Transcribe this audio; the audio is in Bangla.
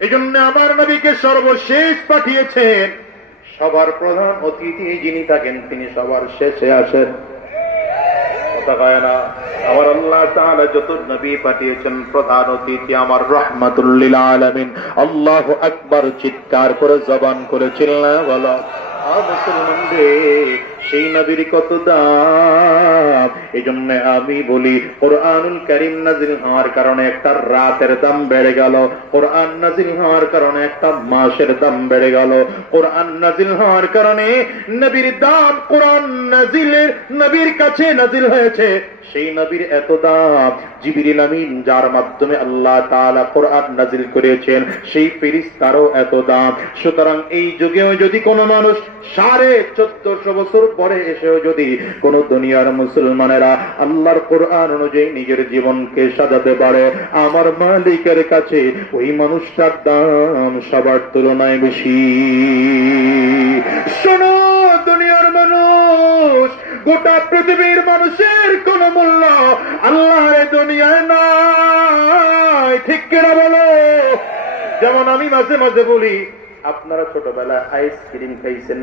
এই জন্য আমার নবীকে সর্বশেষ পাঠিয়েছেন। সবার প্রধান অতিথি যিনি থাকেন তিনি সবার শেষে আসেন। কথা কয় না? আমার আল্লাহ তাআলা যত নবী পাঠিয়েছেন প্রধান অতিথি আমার রাহমাতুল লিল আলামিন। আল্লাহু আকবার চিৎকার করে জবান করে চিল্লায়া বলো মুসলমানদের সেই নবীর কত দাম। এই জন্য আমি বলি কোরআনুল কারীম নাযিল হওয়ার কারণে একটা রাতের দাম বেড়ে গেল, কোরআন নাযিল হওয়ার কারণে একটা মাসের দাম বেড়ে গেল, কোরআন নাযিল হওয়ার কারণে নবীর দাম, কোরআন নাযিলের নবীর কাছে নাযিল হয়েছে সেই নবীর এত দাম। জিবরিল আমিন যার মাধ্যমে আল্লাহ তাআলা কোরআন নাযিল করেছেন সেই ফেরেশতারও এত দাম। সুতরাং এই যুগেও যদি কোনো মানুষ 1450 বছর পরে এসেও যদি কোন দুনিয়ার মুসলমানেরা আল্লাহর কোরআন অনুযায়ী নিজের জীবনকে সাজাতে পারে, আমার মালিকের কাছে ওই মানুষটার দাম সবার তুলনায় বেশি। শোনো দুনিয়ার মানুষ, গোটা পৃথিবীর মানুষের কোন মূল্য আল্লাহর দুনিয়ায় নাই, ঠিক কিনা বলো? যেমন আমি মাঝে মাঝে বলি, আপনারা ছোটবেলায় আইসক্রিম খাইছেন?